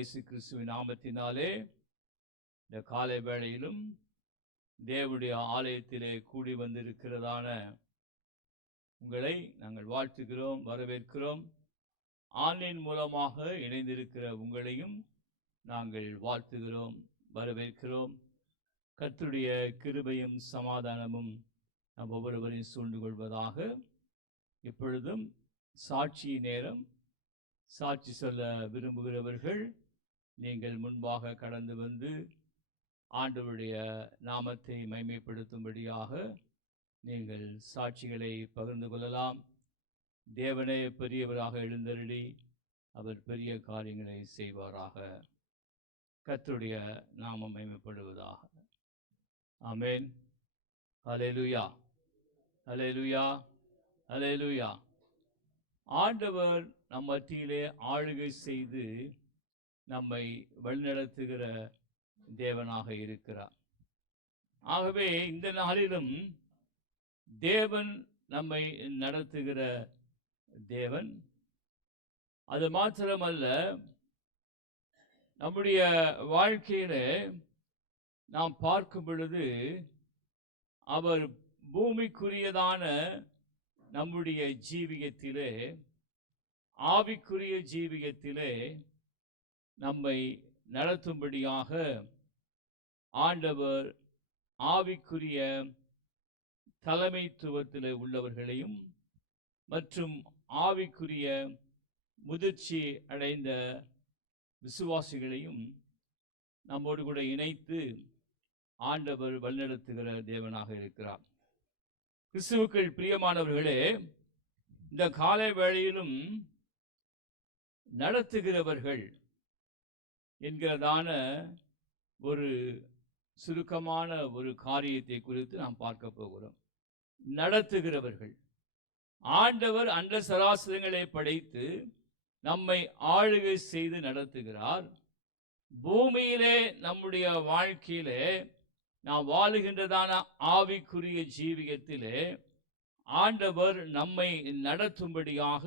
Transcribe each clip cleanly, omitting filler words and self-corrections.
இயேசு கிறிஸ்துவின் நாமத்தினாலே இந்த காலை வேளையிலும் தேவனுடைய ஆலயத்திலே கூடி வந்திருக்கிறதான உங்களை நாங்கள் வாழ்த்துகிறோம், வரவேற்கிறோம். ஆன்லைன் மூலமாக இணைந்திருக்கிற உங்களையும் நாங்கள் வாழ்த்துகிறோம், வரவேற்கிறோம். கர்த்தருடைய கிருபையும் சமாதானமும் நம் ஒவ்வொருவரையும் சூழ்ந்து கொள்வதாக. இப்பொழுதும் சாட்சி நேரம். சாட்சி சொல்ல விரும்புகிறவர்கள் நீங்கள் முன்பாக கடந்து வந்து ஆண்டவருடைய நாமத்தை மகிமைப்படுத்தும்படியாக நீங்கள் சாட்சிகளை பகிர்ந்து கொள்ளலாம். தேவனே பெரியவராக எழுந்தருளி அவர் பெரிய காரியங்களை செய்வாராக. கர்த்தருடைய நாமம் மகிமைப்படுவதாக. ஆமென். ஹல்லேலூயா, ஹல்லேலூயா, ஹல்லேலூயா. ஆண்டவர் நம் மத்தியிலே ஆளுகை செய்து நம்மை வழிநடத்துகிற தேவனாக இருக்கிறார். ஆகவே இந்த நாளிலும் தேவன் நம்மை நடத்துகிற தேவன். அது மாத்திரமல்ல, நம்முடைய வாழ்க்கையிலே நாம் பார்க்கும் பொழுது அவர் பூமிக்குரியதான நம்முடைய ஜீவியத்திலே, ஆவிக்குரிய ஜீவியத்திலே நம்மை நடத்தும்படியாக ஆண்டவர் ஆவிக்குரிய தலைமைத்துவத்தில் உள்ளவர்களையும் மற்றும் ஆவிக்குரிய முதிர்ச்சி அடைந்த விசுவாசிகளையும் நம்மோடு கூட இணைத்து ஆண்டவர் வழிநடத்துகிற தேவனாக இருக்கிறார். கிறிஸ்துவுக்குள் பிரியமானவர்களே, இந்த காலை வேளையிலும் நடத்துகிறவர்கள் என்கிறதான ஒரு சுருக்கமான ஒரு காரியத்தை குறித்து நாம் பார்க்க போகிறோம். நடத்துகிறவர்கள். ஆண்டவர் அண்ட சராசரங்களை படைத்து நம்மை ஆளுகை செய்து நடத்துகிறார். பூமியிலே நம்முடைய வாழ்க்கையிலே நாம் வாழுகின்றதான ஆவிக்குரிய ஜீவியத்திலே ஆண்டவர் நம்மை நடத்தும்படியாக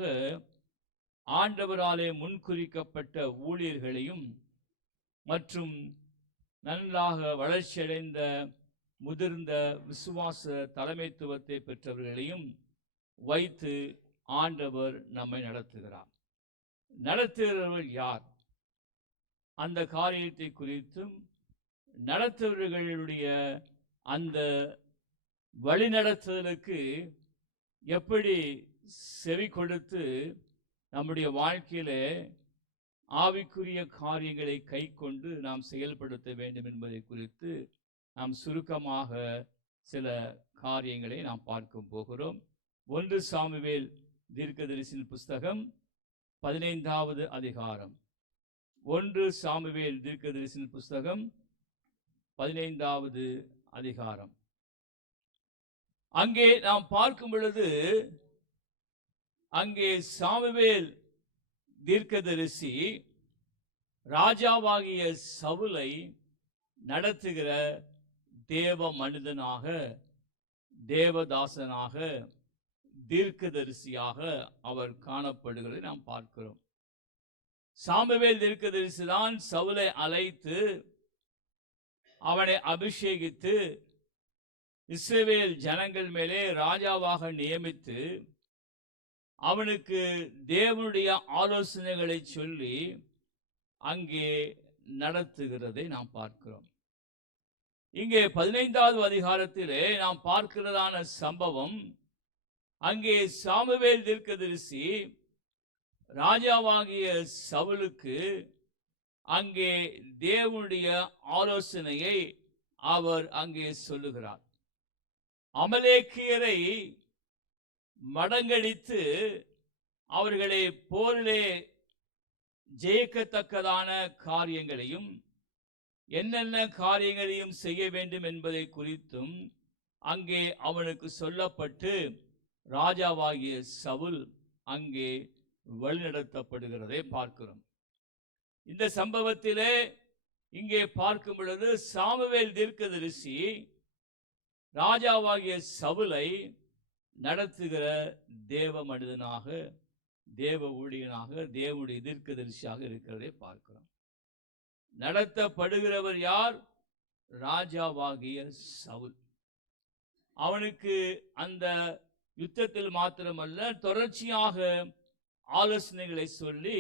ஆண்டவராலே முன்குறிக்கப்பட்ட ஊழியர்களையும் மற்றும் நன்றாக வளர்ச்சியடைந்த முதிர்ந்த விசுவாச தலைமைத்துவத்தை பெற்றவர்களையும் வைத்து ஆண்டவர் நம்மை நடத்துகிறார். நடத்துகிறவர்கள் யார்? அந்த காரியத்தை குறித்தும் நடத்துவர்களுடைய அந்த வழிநடத்துதலுக்கு எப்படி செவி கொடுத்து நம்முடைய வாழ்க்கையிலே ஆவிக்குரிய காரியங்களை கை கொண்டு நாம் செயல்படுத்த வேண்டும் என்பதை குறித்து நாம் சுருக்கமாக சில காரியங்களை நாம் பார்க்க போகிறோம். 1 சாமுவேல் தீர்க்கதரிசியின் புஸ்தகம் 15வது அதிகாரம். 1 சாமுவேல் தீர்க்கதரிசியின் புஸ்தகம் 15வது அதிகாரம். அங்கே நாம் பார்க்கும் பொழுது, அங்கே சாமுவேல் தீர்க்கதரிசி ராஜாவாகிய சவுலை நடத்துகிற தேவ மனிதனாக, தேவதாசனாக, தீர்க்கதரிசியாக அவர் காணப்படுகிறதை நாம் பார்க்கிறோம். சாமுவேல் தீர்க்கதரிசி தான் சவுலை அழைத்து அவனை அபிஷேகித்து இஸ்ரவேல் ஜனங்கள் மேலே ராஜாவாக நியமித்து அவனுக்கு தேவனுடைய ஆலோசனைகளை சொல்லி அங்கே நடத்துகிறதை நாம் பார்க்கிறோம். இங்கே 15வது அதிகாரத்திலே நாம் பார்க்கிறதான சம்பவம், அங்கே சாமுவேல் தீர்க்கதரிசி ராஜாவாகிய சவுலுக்கு அங்கே தேவனுடைய ஆலோசனையை அவர் அங்கே சொல்லுகிறார். அமலேக்கியரை மடங்கடித்து அவர்களை போரிலே ஜெயிக்கத்தக்கதான காரியங்களையும் என்னென்ன காரியங்களையும் செய்ய வேண்டும் என்பதை குறித்தும் அங்கே அவனுக்கு சொல்லப்பட்டு ராஜாவாகிய சவுல் அங்கே வழிநடத்தப்படுகிறதை பார்க்கிறோம். இந்த சம்பவத்திலே இங்கே பார்க்கும் பொழுது சாமுவேல் தீர்க்கதரிசி ராஜாவாகிய சவுலை நடத்துகிற தேவ மனிதனாக, தேவ ஊழியனாக, தேவனுடைய தீர்க்கதரிசியாக இருக்கிறதை பார்க்கிறோம். நடத்தப்படுகிறவர் யார்? ராஜாவாகிய சவுல். அவனுக்கு அந்த யுத்தத்தில் மாத்திரமல்ல, தொடர்ச்சியாக ஆலோசனைகளை சொல்லி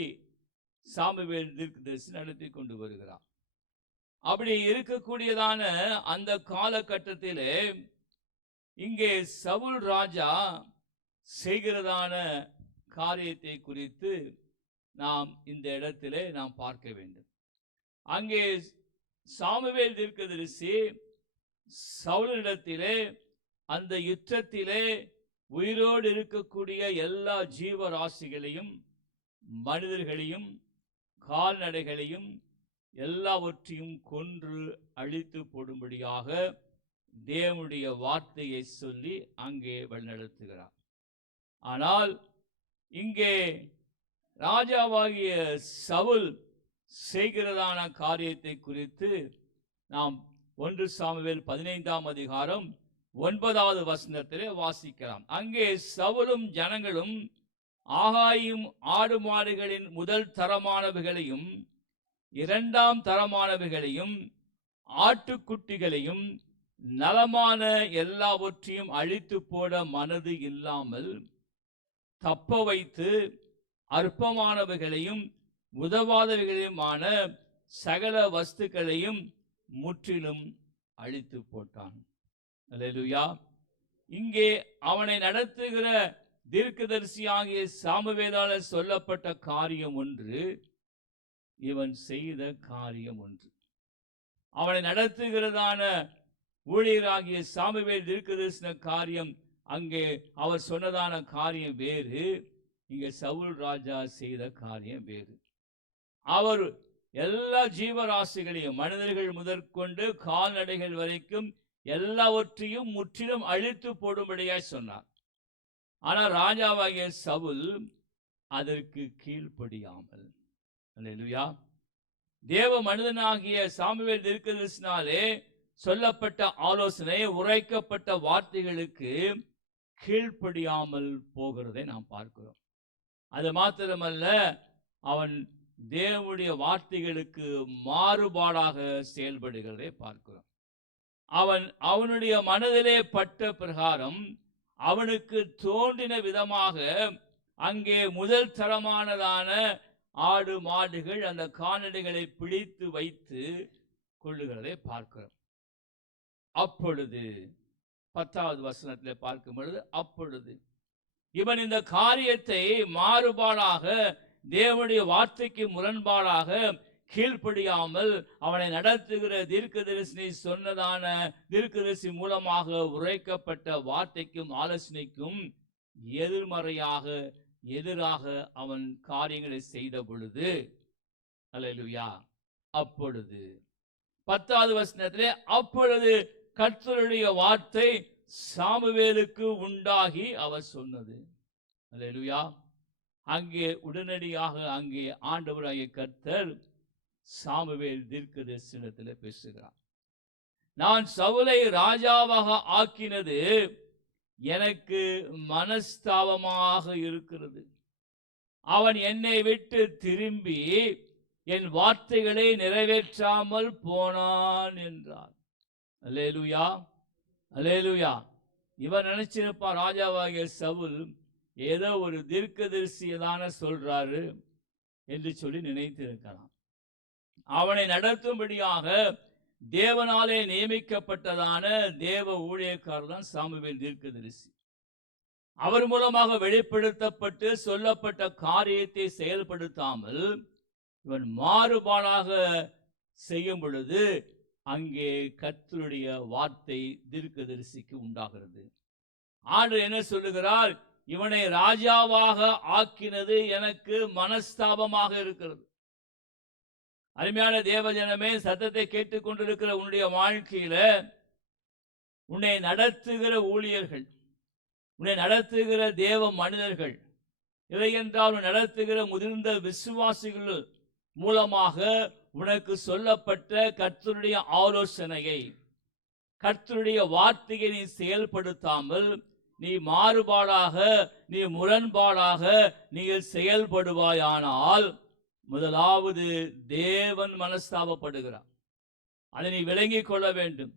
சாமுவேல் தீர்க்கதரிசி நடத்தி கொண்டு வருகிறார். அப்படி இருக்கக்கூடியதான அந்த காலகட்டத்திலே இங்கே சவுல் ராஜா செய்கிறதான காரியத்தை குறித்து நாம் இந்த இடத்திலே நாம் பார்க்க வேண்டும். அங்கே சாமுவேல் தீர்க்கதரிசி சவுலிடத்திலே அந்த யுத்தத்திலே உயிரோடு இருக்கக்கூடிய எல்லா ஜீவராசிகளையும், மனிதர்களையும், கால்நடைகளையும் எல்லாவற்றையும் கொன்று அழித்து போடும்படியாக தேவனுடைய வார்த்தையை சொல்லி அங்கே வழிநடத்துகிறார். ஆனால் இங்கே ராஜாவாகிய சவுல் செய்கிறதான காரியத்தை குறித்து நாம் 1 சாமுவேல் 15ஆம் அதிகாரம் 9வது வசனத்திலே வாசிக்கலாம். அங்கே சவுலும் ஜனங்களும் ஆகாயும் ஆடு மாடுகளின் முதல் தரமானவைகளையும் 2ஆம் தரமானவைகளையும் ஆட்டுக்குட்டிகளையும் நலமான எல்லாவற்றையும் அழித்து போட மனது இல்லாமல் தப்ப வைத்து அற்பமானவைகளையும் உதவாதவைகளையுமான சகல வஸ்துக்களையும் முற்றிலும் அழித்து போட்டான். அல்லேலூயா. இங்கே அவனை நடத்துகிற தீர்க்கதரிசியாகிய சாமுவேலால் சொல்லப்பட்ட காரியம் ஒன்று, இவன் செய்த காரியம் ஒன்று. அவனை நடத்துகிறதான ஊழியராகிய சாமுவேல் தீர்க்கதரிசன காரியம், அங்கே அவர் சொன்னதான காரியம் வேறு, இங்கே சவுல் ராஜா செய்த காரியம் வேறு. அவர் எல்லா ஜீவராசிகளையும், மனிதர்கள் முதற்கொண்டு கால்நடைகள் வரைக்கும் எல்லாவற்றையும் முற்றிலும் அழித்து போடும்படியாய் சொன்னார். ஆனால் ராஜாவாகிய சவுல் அதற்கு கீழ்ப்படியாமல், அல்லேலூயா, தேவ மனிதனாகிய சாமுவேல் தீர்க்கதரிசினாலே சொல்லப்பட்ட ஆலோசனை, உரைக்கப்பட்ட வார்த்தைகளுக்கு கீழ்ப்படியாமல் போகிறதை நாம் பார்க்கிறோம். அது மாத்திரமல்ல, அவன் தேவனுடைய வார்த்தைகளுக்கு மாறுபாடாக செயல்படுகிறதை பார்க்கிறோம். அவனுடைய மனதிலே பட்ட பிரகாரம், அவனுக்கு தோன்றின விதமாக அங்கே முதல் தரமானதான ஆடு மாடுகள், அந்த கால்நடைகளை பிடித்து வைத்து கொள்ளுகிறதை பார்க்கிறோம். அப்பொழுது 10வது வசனத்தில் பார்க்கும் பொழுது, அப்பொழுது இவன் இந்த காரியத்தை மாறுபாடாக, தேவனுடைய வார்த்தைக்கு முரண்பாடாக கீழ்ப்படியாமல், அவனை நடத்துகிற தீர்க்கதரிசி சொன்னதான தீர்க்கதரிசி மூலமாக உரைக்கப்பட்ட வார்த்தைக்கும் ஆலோசனைக்கும் எதிராக அவன் காரியங்களை செய்த பொழுது, அல்லேலூயா, அப்பொழுது 10வது வசனத்திலே, அப்பொழுது கர்த்தருடைய வார்த்தை சாமுவேலுக்கு உண்டாகி அவர் சொன்னது. அல்லேலூயா. அங்கே உடனடியாக அங்கே ஆண்டவராகிய கர்த்தர் சாமுவேல் தீர்க்கதரிசனத்தில் பேசுகிறார். நான் சவுலை ராஜாவாக ஆக்கினது எனக்கு மனஸ்தாபமாக இருக்கிறது. அவன் என்னை விட்டு திரும்பி என் வார்த்தைகளை நிறைவேற்றாமல் போனான் என்றார். அல்லேலூயா, அல்லேலூயா. இவன் நினைச்சிருப்பான், ராஜாவாகிய சவுல் ஏதோ ஒரு தீர்க்கதரிசியதான சொல்றாரு என்று சொல்லி நினைத்திருக்கலாம். அவனை நடத்தும்படியாக தேவனாலே நியமிக்கப்பட்டதான தேவ ஊழியக்காரர் தான் சாமுவேல் தீர்க்கதரிசி. அவர் மூலமாக வெளிப்படுத்தப்பட்டு சொல்லப்பட்ட காரியத்தை செயல்படுத்தாமல் இவன் மாறுபாடாக செய்யும் பொழுது அங்கே கர்த்தருடைய வார்த்தை தீர்க்கதரிசிக்கு உண்டாகிறது. ஆண்டவர் என்ன சொல்லுகிறார்? இவனை ராஜாவாக ஆக்கினது எனக்கு மனஸ்தாபமாக இருக்கிறது. அருமையான தேவஜனமே, சத்தத்தை கேட்டுக்கொண்டிருக்கிற உன்னுடைய வாழ்க்கையில உன்னை நடத்துகிற ஊழியர்கள், உன்னை நடத்துகிற தேவ மனிதர்கள், இதையென்றால் நடத்துகிற முதிர்ந்த விசுவாசிகள் மூலமாக உனக்கு சொல்லப்பட்ட கர்த்தருடைய ஆலோசனையை, கர்த்தருடைய வார்த்தையை நீ செயல்படுத்தாமல், நீ மாறுபாடாக, நீ முரண்பாடாக நீ செயல்படுவாயானால் முதலாவது தேவன் மனஸ்தாபப்படுகிறார். அதை நீ விளங்கிக் கொள்ள வேண்டும்.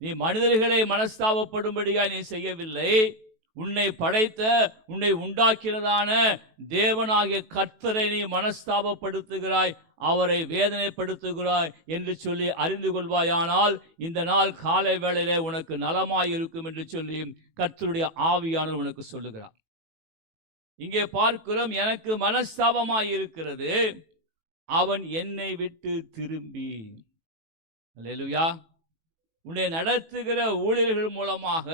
நீ மனிதர்களை மனஸ்தாபப்படும்படியாய் நீ செய்யவில்லை. உன்னை படைத்த, உன்னை உண்டாக்கிறதான தேவனாகிய கர்த்தரை நீ மனஸ்தாபப்படுத்துகிறாய், அவரை வேதனைப்படுத்துகிறாய் என்று சொல்லி அறிந்து கொள்வாயானால் இந்த நாள் காலை வேளையிலே உனக்கு நலமாயிருக்கும் என்று சொல்லி கர்த்தருடைய ஆவியானவர் உனக்கு சொல்லுகிறார். இங்கே பார்க்கிறோம், எனக்கு மனஸ்தாபமாய் இருக்கிறது, அவன் என்னை விட்டு திரும்பி. அல்லேலூயா. உன்னை நடத்துகிற ஊழியர்கள் மூலமாக,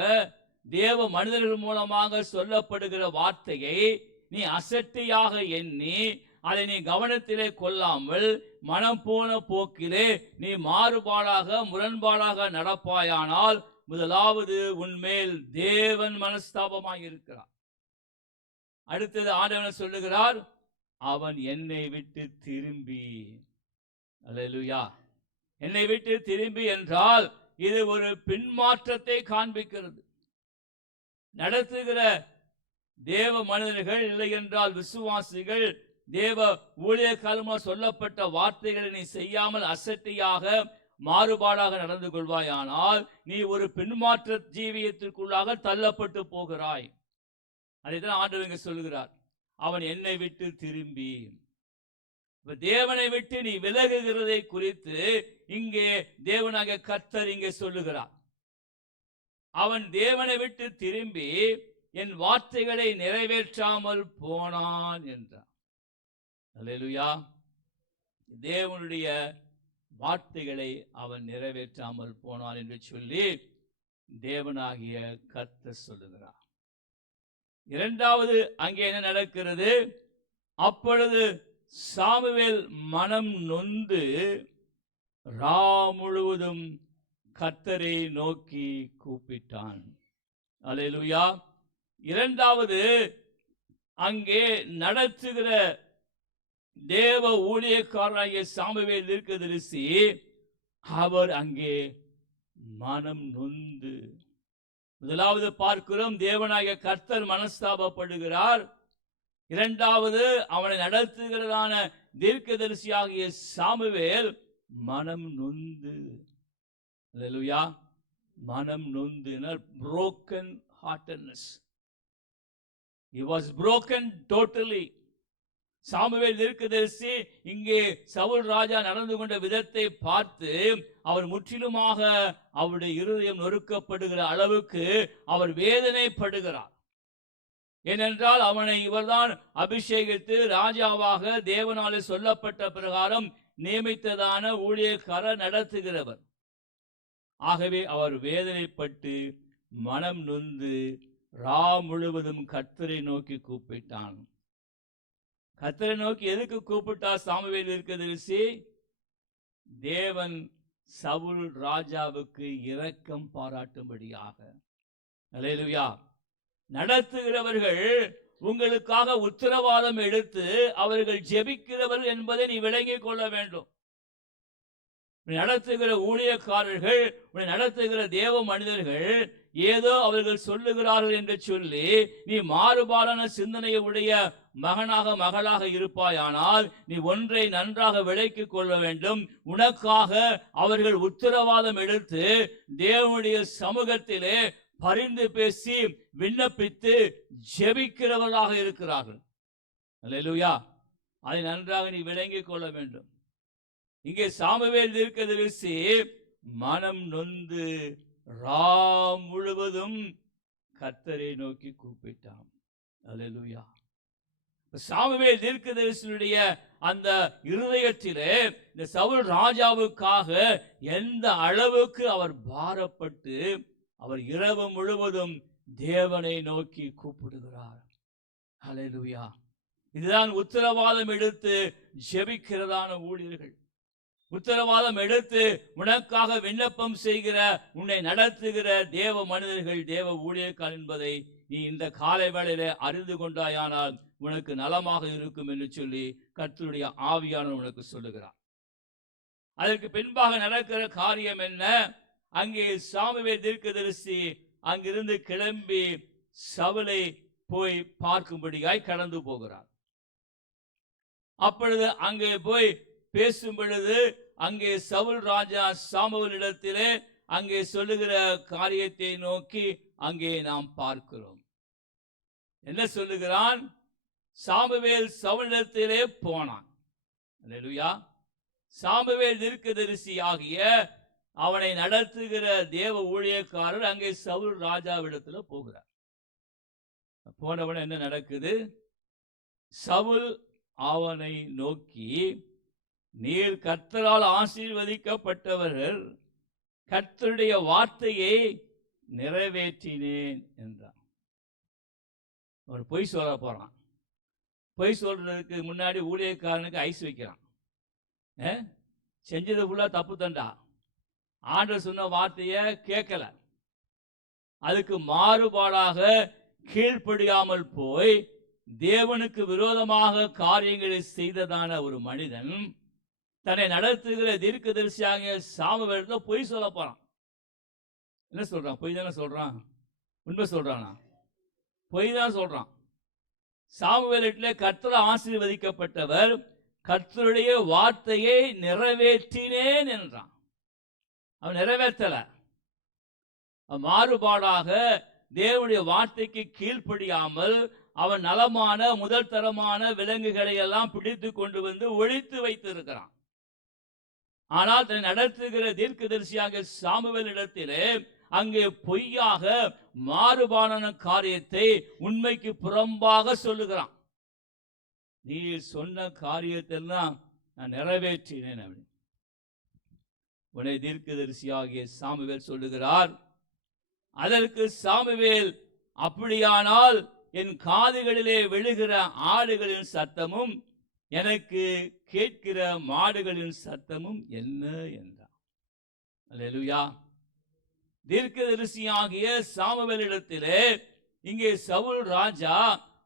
தேவ மனிதர்கள் மூலமாக சொல்லப்படுகிற வார்த்தையை நீ அசட்டையாக எண்ணி அதை நீ கவனத்திலே கொள்ளாமல் மனம் போன போக்கிலே நீ மாறுபாடாக முரண்பாடாக நடப்பாயானால் முதலாவது உன்மேல் தேவன் மனஸ்தாபமாய் இருக்கிறார். அடுத்தது ஆண்டவன் சொல்லுகிறார், அவன் என்னை விட்டு திரும்பி. அல்லேலூயா. என்னை விட்டு திரும்பி என்றால் இது ஒரு பின்மாற்றத்தை காண்பிக்கிறது. நடத்துகிற தேவ மனிதர்கள், இல்லை என்றால் விசுவாசிகள், தேவ ஊழியக்காரமாக சொல்லப்பட்ட வார்த்தைகளை நீ செய்யாமல் அசட்டையாக மாறுபாடாக நடந்து கொள்வாயானால் நீ ஒரு பின்மாற்ற ஜீவியத்திற்குள்ளாக தள்ளப்பட்டு போகிறாய். அதைத்தான் ஆண்டவர் இங்கே சொல்லுகிறார், அவன் என்னை விட்டு திரும்பி. தேவனை விட்டு நீ விலகுகிறதை குறித்து இங்கே தேவனாகிய கர்த்தர் இங்கே சொல்லுகிறார். அவன் தேவனை விட்டு திரும்பி என் வார்த்தைகளை நிறைவேற்றாமல் போனான் என்றார். அல்லேலூயா. தேவனுடைய வார்த்தைகளை அவன் நிறைவேற்றாமல் போனான் என்று சொல்லி தேவனாகிய கர்த்தர் சொல்லுகிறார். இரண்டாவது அங்கே என்ன நடக்கிறது? அப்பொழுது சாமுவேல் மனம் நொந்து ரா முழுவதும் கர்த்தரை நோக்கி கூப்பிட்டான். அல்லேலூயா. இரண்டாவது அங்கே நடத்துகிற தேவ ஊழியக்காரனாகிய சாமுவேல் தீர்க்கதரிசி, அவர் அங்கே மனம் நொந்து. முதலாவது பார்க்கிறோம், தேவனாகிய கர்த்தர் மனஸ்தாபப்படுகிறார். இரண்டாவது அவனை நடத்துகிறதான தீர்க்கதரிசியாகிய சாமுவேல் மனம் நொந்து. அல்லேலூயா. மனம் நொந்து, broken heartedness. He was broken totally. Samuel தீர்க்கதரிசி இங்கே சவுல் ராஜா நடந்து கொண்ட விதத்தை பார்த்து அவர் முற்றிலுமாக அவருடைய இருதயம் நொறுக்கப்படுகிற அளவுக்கு அவர் வேதனைப்படுகிறார். ஏனென்றால் அவனை இவர்தான் அபிஷேகித்து ராஜாவாக தேவனாலே சொல்லப்பட்ட பிரகாரம் நியமித்ததான ஊழியக்காரர் நடத்துகிறவர். ஆகவே அவர் வேதனைப்பட்டு மனம் நொந்து ரா முழுவதும் கர்த்தரை நோக்கி கூப்பிட்டான். கர்த்தரை நோக்கி எதுக்கு கூப்பிட்டா சாமுவேல் தீர்க்கதரிசி? தேவன் சவுல் ராஜாவுக்கு இரக்கம் பாராட்டும்படியாக. அல்லேலூயா. நடத்துகிறவர்கள் உங்களுக்காக உத்தரவாதம் எடுத்து அவர்கள் ஜெபிக்கிறவர்கள் என்பதை நீ விளங்கிக் கொள்ள வேண்டும். நடத்துகிற ஊழியக்காரர்கள், நடத்துகிற தேவ மனிதர்கள் ஏதோ அவர்கள் சொல்லுகிறார்கள் என்று சொல்லி நீ மாறுபாடான சிந்தனையை உடைய மகனாக மகளாக இருப்பாயானால் நீ ஒன்றை நன்றாக விளக்கிக் கொள்ள வேண்டும். உனக்காக அவர்கள் உத்தரவாதம் எடுத்து தேவனுடைய சமூகத்திலே பரிந்து பேசி விண்ணப்பித்து ஜெபிக்கிறவர்களாக இருக்கிறார்கள். அல்லேலூயா. அதை நன்றாக நீ விளங்கிக் கொள்ள வேண்டும். இங்கே சாமுவேல் தீர்க்கதரிசி மனம் நொந்து ரா முழுவதும் கர்த்தரை நோக்கி கூப்பிட்டான். அல்லேலூயா. சாமுவேல் தீர்க்கதரிசியுடைய அந்த இருதயத்திலே இந்த சவுல் ராஜாவுக்காக எந்த அளவுக்கு அவர் பாரப்பட்டு அவர் இரவு முழுவதும் தேவனை நோக்கி கூப்பிடுகிறார். அல்லேலூயா. இதுதான் உத்தரவாதம் எடுத்து ஜெபிக்கிறதான ஊழியர்கள். உத்தரவாதம் எடுத்து உனக்காக விண்ணப்பம் செய்கிற உன்னை நடத்துகிற தேவ மனிதர்கள், தேவ ஊழியர்கள் என்பதை நீ இந்த காலை வேளையிலே அறிந்து கொண்டாயானால் உனக்கு நலமாக இருக்கும் என்று சொல்லி கர்த்தருடைய ஆவியானவர் உனக்கு சொல்லுகிறார். அதற்கு பின்பாக நடக்கிற காரியம் என்ன? அங்கே சாமுவேல் தீர்க்கதரிசி அங்கிருந்து கிளம்பி சவுலை போய் பார்க்கும்படியாய் கடந்து போகிறார். அப்பொழுது அங்கே போய் பேசும் பொழுது அங்கே சவுல் ராஜா சாமுவேலிடத்திலே அங்கே சொல்லுகிற காரியத்தை நோக்கி அங்கே நாம் பார்க்கிறோம். என்ன சொல்லுகிறான்? சாமுவேல் சவுலிடத்திலே போனான். அல்லேலூயா. சாமுவேல் தீர்க்கதரிசி ஆகிய அவனை நடத்துகிற தேவ ஊழியக்காரர் அங்கே சவுல் ராஜாவிடத்துல போகிறார். போனவன என்ன நடக்குது? சவுல் அவனை நோக்கி, நீர் கர்த்தரால் ஆசீர்வதிக்கப்பட்டவர்கள், கர்த்தருடைய வார்த்தையை நிறைவேற்றினேன் என்றான். ஒரு பொய் சொல்ல போறான். பொய் சொல்றதுக்கு முன்னாடி ஊழியக்காரனுக்கு ஐஸ் வைக்கிறான். செஞ்சது ஃபுல்லா தப்பு தண்டா. ஆண்டவர் சொன்ன வார்த்தையை கேட்கல, அதுக்கு மாறுபாடாக கீழ்ப்படியாமல் போய் தேவனுக்கு விரோதமாக காரியங்களை செய்ததான ஒரு மனிதன் தன்னை நடத்துகிற தீர்க்கதரிசியாக சாமுவேலிடத்துல பொய் சொல்ல போறான். என்ன சொல்றான்? பொய் தானே சொல்றான். உண்மை சொல்றானா? பொய் தான் சொல்றான். சாமுவேலிடத்திலே கர்த்தர் ஆசீர்வதிக்கப்பட்டவர், கர்த்தருடைய வார்த்தையை நிறைவேற்றினேன் என்றான். அவன் நிறைவேற்றல. மாறுபாடாக தேவனுடைய வார்த்தைக்கு கீழ்ப்படியாமல் அவன் நலமான முதல் தரமான விலங்குகளை எல்லாம் பிடித்து கொண்டு வந்து ஒழித்து வைத்திருக்கிறான். ஆனால் தன்னை நடத்துகிற தீர்க்கதரிசியாக சாமுவேலிடத்திலே அங்கே பொய்யாக மாறுபாடான காரியத்தை உண்மைக்கு புறம்பாக சொல்லுகிறான். நீ சொன்ன காரியத்தெல்லாம் நான் நிறைவேற்றினேன் அப்படி உன்னை தீர்க்கதரிசியாகிய சாமுவேல் சொல்லுகிறார். அதற்கு சாமுவேல், அப்படியானால் என் காதுகளிலே விழுகிற ஆடுகளின் சத்தமும் எனக்கு கேட்கிற மாடுகளின் சத்தமும் என்ன என்றார். அல்லேலூயா. தீர்க்கதரிசியாகிய சாமுவேலிடத்திலே இங்கே சவுல் ராஜா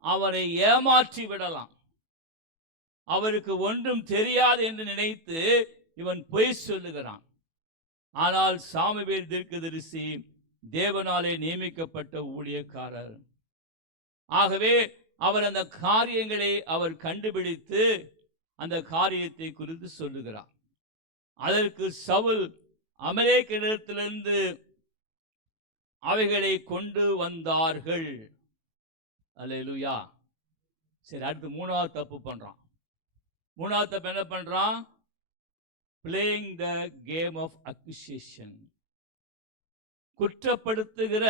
அவரை ஏமாற்றி விடலாம். அவருக்கு ஒன்றும் தெரியாது என்று நினைத்து இவன் பொய் சொல்லுகிறான். ஆனால் சாமுவேல் தீர்க்கதரிசி தேவனாலே நியமிக்கப்பட்ட ஊழியக்காரர். ஆகவே அவர் அந்த காரியங்களை அவர் கண்டுபிடித்து அந்த காரியத்தை குறித்து சொல்லுகிறார். அதற்கு சவுல் அமலேக்கிடத்திலிருந்து அவைகளை கொண்டு வந்தார்கள். அல்லேலூயா. சரி, அடுத்து மூணாவது தப்பு பண்றான். மூணாவது தப்பு என்ன பண்றான்? Playing the game of accusation. குற்றப்படுத்துகிற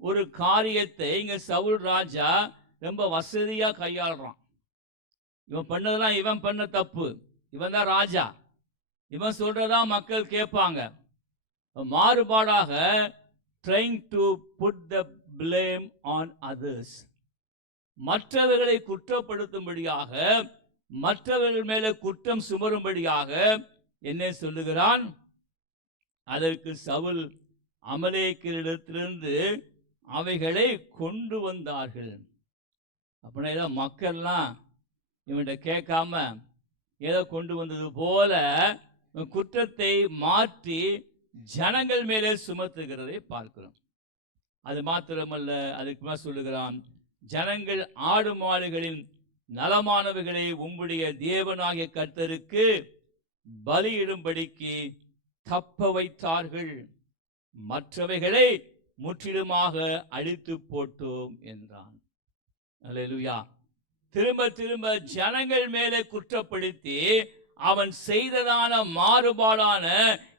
ஒரு காரியத்தை இங்க சவுல் ராஜா ரொம்ப வசதியா கையாளுறான். இவன் பண்ணதெல்லாம் இவன் பண்ண தப்பு, இவன் தான் ராஜா, இவன் சொல்றதான் மக்கள் கேட்பாங்க. மாறுபாடாக trying to put the blame on others, மற்றவர்களை குற்றப்படுத்தும்படியாக, மற்றவர்கள் மேலே குற்றம் சுமரும்படியாக என்ன சொல்லுகிறான்? அதற்கு சவுல் அமலேக்கியரிடத்திலிருந்து அவைகளை கொண்டு வந்தார்கள். அப்படின்னா ஏதோ மக்கள்லாம் இவன்கிட்ட கேட்காம ஏதோ கொண்டு வந்தது போல குற்றத்தை மாற்றி ஜனங்கள் மேலே சுமத்துகிறதை பார்க்கிறோம். அது மாத்திரமல்ல, அதுக்கு மேல் சொல்லுகிறான், ஜனங்கள் ஆடு மாடுகளின் நலமானவைகளை உம்முடைய தேவனாகிய கர்த்தருக்கு பலியிடும்படிக்கு தப்ப வைத்தார்கள், மற்றவைகளை முற்றிலுமாக அழித்து போட்டோம் என்றான். அல்லேலூயா. திரும்ப திரும்ப ஜனங்கள் மேலே குற்றப்படுத்தி அவன் செய்ததான மாறுபாடான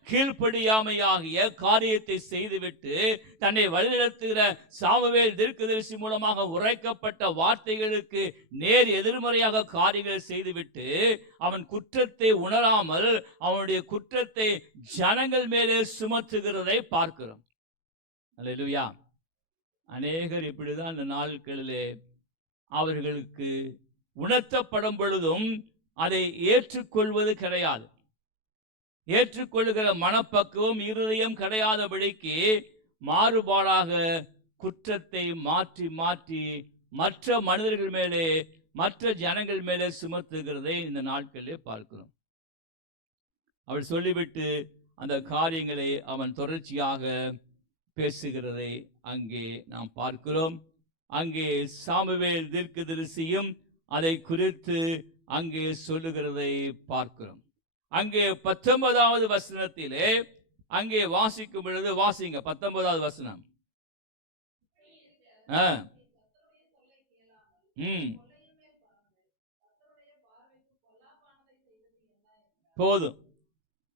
கீழ்ப்படியாமையாகிய காரியத்தை செய்துவிட்டு தன்னை வழிநடத்துகிற சாமுவேல் தீர்க்கதரிசி மூலமாக உரைக்கப்பட்ட வார்த்தைகளுக்கு நேர் எதிர்மறையாக காரியங்களை செய்துவிட்டு அவன் குற்றத்தை உணராமல் அவனுடைய குற்றத்தை ஜனங்கள் மேலே சுமத்துகிறதை பார்க்கிறோம். அல்லேலூயா. அநேகர் இப்படிதான் இந்த நாட்களிலே அவர்களுக்கு உணர்த்தப்படும் பொழுதும் அதை ஏற்றுக்கொள்வது கிடையாது. ஏற்றுக்கொள்ளுகிற மனப்பக்குவம் இருதயம் கிடையாதபடிக்கு மாறுபாடாக குற்றத்தை மாற்றி மாற்றி மற்ற மனிதர்கள் மேலே, மற்ற ஜனங்கள் மேலே சுமத்துகிறதை இந்த நாட்களிலே பார்க்கிறோம். அவள் சொல்லிவிட்டு அந்த காரியங்களை அவன் தொடர்ச்சியாக பேசுகிறதை அங்கே நாம் பார்க்கிறோம். அங்கே சாமுவேல் தீர்க்கதரிசியும் அதை குறித்து அங்கே சொல்லுகிறதை பார்க்கிறோம். அங்கே 19வது வசனத்திலே அங்கே வாசிக்கும் பொழுது, வாசிங்க 19வது வசனம். போதும்.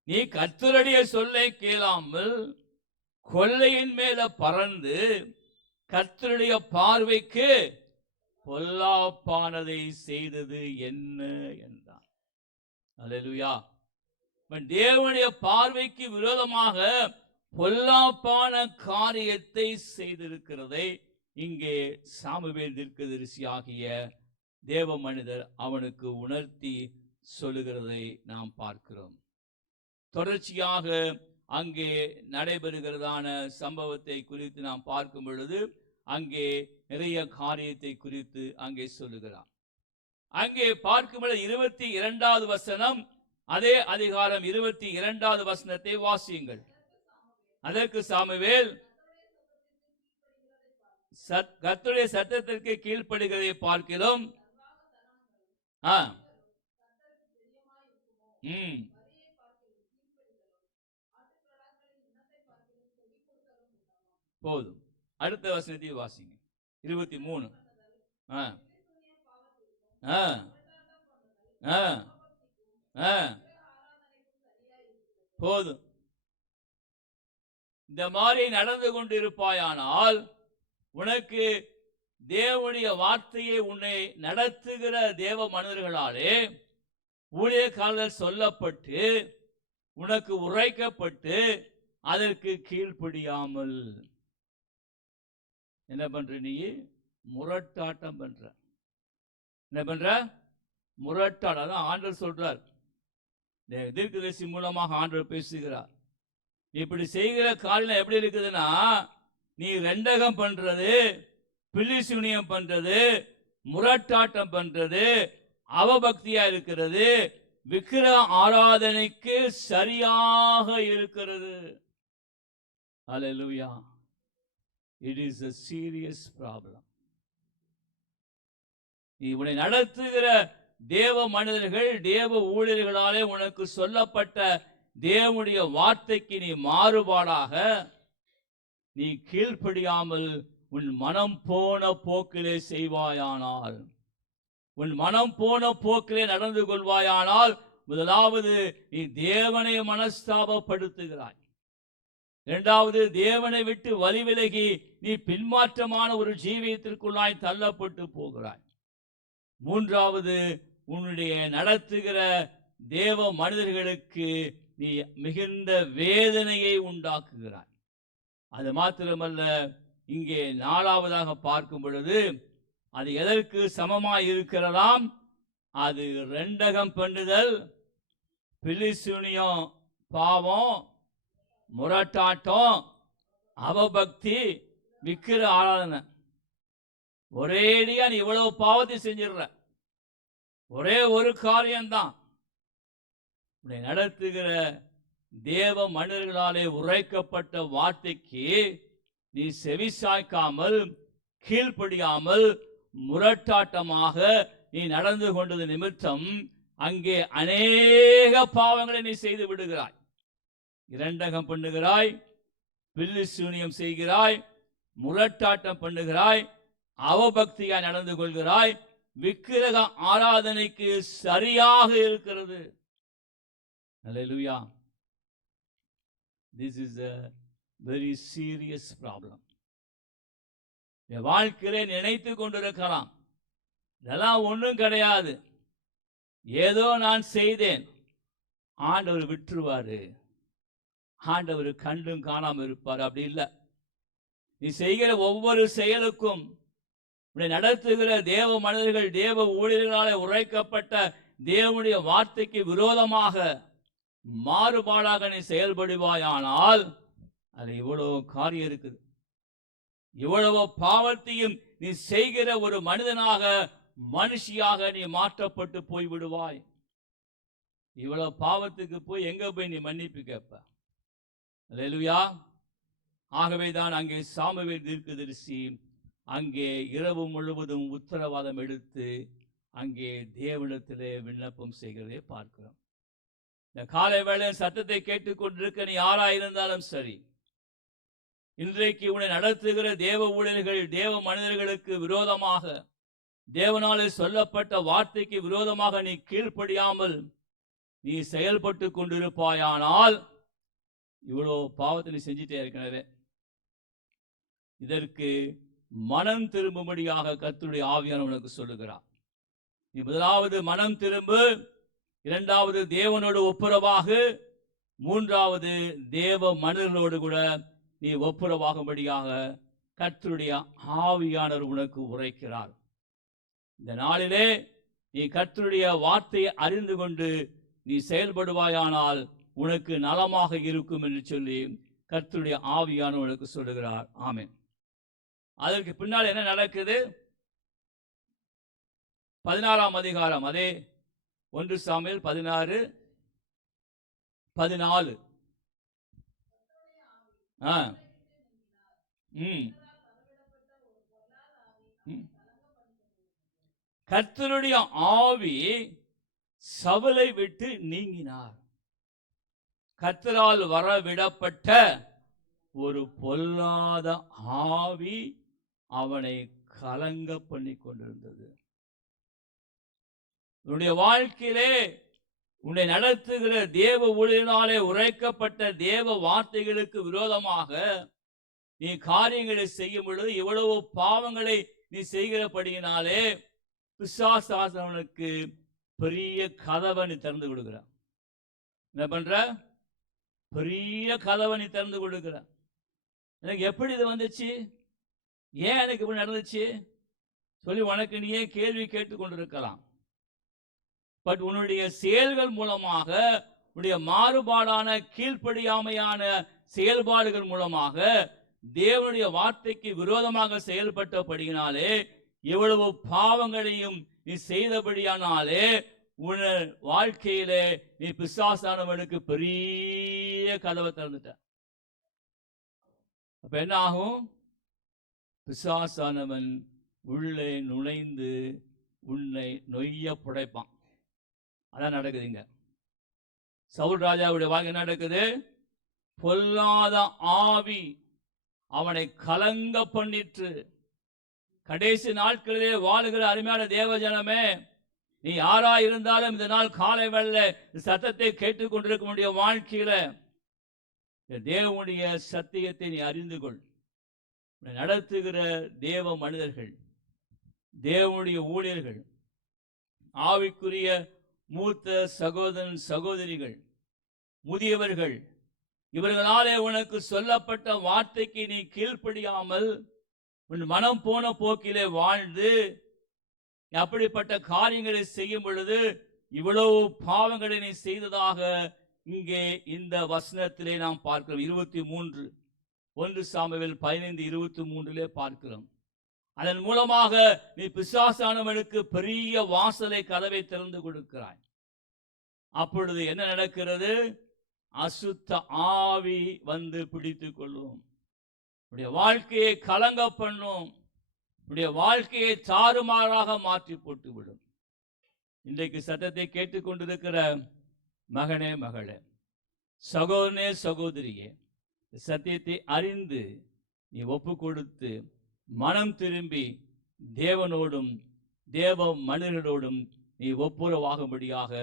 நீ கர்த்தருடைய சொல்லை கேளாமல் கொள்ளையின் மேல பறந்து கர்த்தருடைய பார்வைக்கு பொல்லாப்பானதை செய்தது என்ன என்றார். அல்லேலூயா. தேவனுடைய பார்வைக்கு விரோதமாக பொல்லாப்பான காரியத்தை செய்திருக்கிறதை இங்கே சாமுவேல் தீர்க்கதரிசியாகிய தேவ மனிதர் அவனுக்கு உணர்த்தி சொல்லுகிறதை நாம் பார்க்கிறோம். தொடர்ச்சியாக அங்கே நடைபெறுகிறதான சம்பவத்தை குறித்து நாம் பார்க்கும் பொழுது அங்கே நிறைய காரியத்தை குறித்து அங்கே சொல்லுகிறார். அங்கே பார்க்கும் பொழுது 22வது வசனம், அதே அதிகாரம் 22வது வசனத்தை வாசியுங்கள். அதற்கு சாமுவேல் கர்த்தருடைய சத்தத்திற்கு கீழ்ப்படுகிறதை பார்க்கிறோம். போதும். அடுத்த வசனத்தை வாசிங்க. 23. போதும். இந்த மாதிரி நடந்து கொண்டிருப்பாயானால் உனக்கு தேவனுடைய வார்த்தையை உன்னை நடத்துகிற தேவ மனிதர்களாலே ஊழியக்காரர் சொல்லப்பட்டு உனக்கு உரைக்கப்பட்டு அதற்கு கீழ்ப்படியாமல் என்ன பண்ற? நீ முரட்டாட்டம் பண்ற. என்ன பண்ற? முரட்டாட்டம். அதான் ஆண்டவர் சொல்றார், தீர்க்கதரிசி மூலமாக ஆண்டவர் பேசுகிறார். இப்படி செய்கிற காரியம் எப்படி இருக்குதுன்னா, நீ ரெண்டகம் பண்றது, பில்லிசூனியம் பண்றது, முரட்டாட்டம் பண்றது, அவபக்தியா இருக்கிறது, விக்கிர ஆராதனைக்கு சரியாக இருக்கிறது. அல்லேலூயா. It is a serious problem. நீ உன்னை நடத்துகிற தேவ மனிதர்கள், தேவ ஊழியர்களாலே உனக்கு சொல்லப்பட்ட தேவனுடைய வார்த்தைக்கு நீ மாறுபாடாக நீ கீழ்ப்படியாமல் உன் மனம் போன போக்கிலே செய்வாயானால், உன் மனம் போன போக்கிலே நடந்து கொள்வாயானால், முதலாவது நீ தேவனை மனஸ்தாபப்படுத்துகிறாய். இரண்டாவது, தேவனை விட்டு வழி விலகி நீ பின்மாற்றமான ஒரு ஜீவியத்திற்குள்ளாய் தள்ளப்பட்டு போகிறாய். மூன்றாவது, உன்னுடைய நடத்துகிற தேவ மனிதர்களுக்கு நீ மிகுந்த வேதனையை உண்டாக்குகிறாய். அது மாத்திரமல்ல, இங்கே நாலாவதாக பார்க்கும் பொழுது அது எதற்கு சமமாய் இருக்கிறதாம்? அது ரெண்டகம் பண்ணுதல், பில்லிசூனியம், பாவம், முரட்டாட்டம், அவபக்தி, விக்கிர ஆராதனை. ஒரேடியா நீ இவ்வளவு பாவத்தை செஞ்சிடுற. ஒரே ஒரு காரியம்தான், உன்னை நடத்துகிற தேவ மனிதர்களாலே உரைக்கப்பட்ட வார்த்தைக்கு நீ செவிசாய்க்காமல் கீழ்ப்படியாமல் முரட்டாட்டமாக நீ நடந்து கொண்டது நிமித்தம் அங்கே அநேக பாவங்களை நீ செய்து விடுகிறாய். இரண்டகம் பண்ணுகிறாய், பில்லிசூனியம் செய்கிறாய், முரட்டாட்டம் பண்ணுகிறாய், அவபக்தியாய் நடந்து கொள்கிறாய், விக்கிரக ஆராதனைக்கு சரியாக இருக்கிறது. Hallelujah. This is a very serious problem. வாழ்க்கையிலே நினைத்து கொண்டிருக்கலாம், இதெல்லாம் ஒன்றும் கிடையாது, ஏதோ நான் செய்தேன், ஆண்டவர் விட்டுருவாரு, ஆண்டவர் கண்டும் காணாம இருப்பார். அப்படி இல்லை. நீ செய்கிற ஒவ்வொரு செயலுக்கும் உன்னை நடத்துகிற தேவ மனிதர்கள், தேவ ஊழியர்களால் உரைக்கப்பட்ட தேவனுடைய வார்த்தைக்கு விரோதமாக மாறுபாடாக நீ செயல்படுவாயானால் அது இவ்வளவு காரியம் இருக்குது. இவ்வளவு பாவத்தையும் நீ செய்கிற ஒரு மனிதனாக, மனுஷியாக நீ மாற்றப்பட்டு போய்விடுவாய். இவ்வளவு பாவத்துக்கு போய் எங்க போய் நீ மன்னிப்பு கேட்ப? அல்லேலூயா. ஆகவேதான் அங்கே சாமுவேல் தீர்க்கதரிசி அங்கே இரவு முழுவதும் உத்தரவாதம் எடுத்து அங்கே தேவனிடத்திலே விண்ணப்பம் செய்கிறதை பார்க்கிறோம். இந்த காலை வேளை சத்தத்தை கேட்டுக்கொண்டிருக்க நீ யாராயிருந்தாலும் சரி, இன்றைக்கு உன்னை நடத்துகிற தேவ ஊழியர்கள் தேவ மனிதர்களுக்கு விரோதமாக, தேவனாலே சொல்லப்பட்ட வார்த்தைக்கு விரோதமாக நீ கீழ்ப்படியாமல் நீ செயல்பட்டு கொண்டிருப்பாயானால், இவ்வளோ பாவத்தை நீ செஞ்சுட்டே இருக்கிறவே, இதற்கு மனம் திரும்பும்படியாக கர்த்தருடைய ஆவியானவர் உனக்கு சொல்லுகிறார். நீ முதலாவது மனம் திரும்பு, இரண்டாவது தேவனோடு ஒப்புரவாக, மூன்றாவது தேவ மனிதர்களோடு கூட நீ ஒப்புரவாகும்படியாக கர்த்தருடைய ஆவியானவர் உனக்கு உரைக்கிறார். இந்த நாளிலே நீ கர்த்தருடைய வார்த்தையை அறிந்து கொண்டு நீ செயல்படுவாயானால் உனக்கு நலமாக இருக்கும் என்று சொல்லி கர்த்தருடைய ஆவியானவர் உனக்கு சொல்லுகிறார். ஆமென். அதற்கு பின்னால் என்ன நடக்குது? 16ஆம் அதிகாரம், அதே 1 சாமுவேல் 16:14. கர்த்தருடைய ஆவி சவுலை விட்டு நீங்கினார். கர்த்தரால் வரவிடப்பட்ட ஒரு பொல்லாத ஆவி அவனை கலங்க பண்ணி கொண்டிருந்தது. உன்னுடைய வாழ்க்கையிலே உன்னை நடத்துகிற தேவ ஊழியனாலே உரைக்கப்பட்ட தேவ வார்த்தைகளுக்கு விரோதமாக நீ காரியங்களை செய்யும் பொழுது எவ்வளவு பாவங்களை நீ செய்கிறபடியினாலே பிசாசாசனுக்கு பெரிய கதவை நீ திறந்து கொடுக்கிற. என்ன பண்ற? பெரிய கதவை நீ திறந்து கொடுக்கிற. எனக்கு எப்படி இது வந்துச்சு, ஏன் எனக்கு இப்படி நடந்துச்சு சொல்லி உனக்கு நீயே கேள்வி கேட்டுக்கொண்டிருக்கலாம். பட் உன்னுடைய செயல்கள் மூலமாக, உன்னுடைய மாறுபாடான கீழ்ப்படியாமையான செயல்பாடுகள் மூலமாக தேவனுடைய வார்த்தைக்கு விரோதமாக செயல்பட்டபடியினாலே எவ்வளவு பாவங்களையும் நீ செய்தபடியானாலே உன் வாழ்க்கையிலே நீ பிசாசானவனுக்கு பெரிய கதவை திறந்துட்ட. அப்ப என்ன ஆகும்? பிசாசானவன் உள்ளே நுழைந்து உன்னை நொய்ய புடைப்பான். அதான் நடக்குதுங்க. சவுல் ராஜாவுடைய வாழ்க்கை நடக்குது. பொல்லாத ஆவி அவனை கலங்க பண்ணிற்று. கடைசி நாட்களிலே வாழுகிற அருமையான தேவ ஜனமே, நீ யாரா இருந்தாலும் இந்த நாள் காலை வேளை சத்தத்தை கேட்டுக்கொண்டிருக்க வாழ்க்கையில தேவனுடைய சத்தியத்தை நீ அறிந்து கொள். நடத்துகிற தேவ மனிதர்கள், தேவனுடைய ஊழியர்கள், ஆவிக்குரிய மூத்த சகோதரன் சகோதரிகள், முதியவர்கள், இவர்களாலே உனக்கு சொல்லப்பட்ட வார்த்தைக்கு நீ கீழ்ப்படியாமல் உன் மனம் போன போக்கிலே வாழ்ந்து அப்படிப்பட்ட காரியங்களை செய்யும் பொழுது இவ்வளவு பாவங்களை நீ செய்ததாக இங்கே இந்த வசனத்திலே நாம் பார்க்கிறோம். 23 1 சாமுவேல் 15:23 பார்க்கிறோம். அதன் மூலமாக நீ பிசாசானவனுக்கு பெரிய வாசலை கதவை திறந்து கொடுக்கிறாய். அப்பொழுது என்ன நடக்கிறது? அசுத்த ஆவி வந்து பிடித்துக் கொள்ளும், உடைய வாழ்க்கையை கலங்க பண்ணும், உடைய வாழ்க்கையை தாறுமாறாக மாற்றி போட்டுவிடும். இன்றைக்கு சத்தத்தை கேட்டுக்கொண்டிருக்கிற மகனே, மகளே, சகோதரனே, சகோதரியே, சத்தியத்தை அறிந்து நீ ஒப்பு கொடுத்து மனம் திரும்பி தேவனோடும் தேவ மனிதர்களோடும் நீ ஒப்புரவாகும்படியாக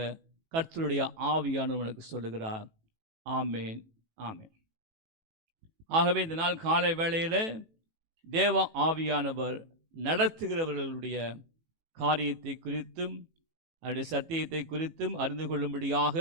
கர்த்தருடைய ஆவியானவர் உனக்கு சொல்லுகிறார். ஆமேன், ஆமேன். ஆகவே இந்த நாள் காலை வேளையில தேவ ஆவியானவர் நடத்துகிறவர்களுடைய காரியத்தை குறித்தும் அவருடைய சத்தியத்தை குறித்தும் அறிந்து கொள்ளும்படியாக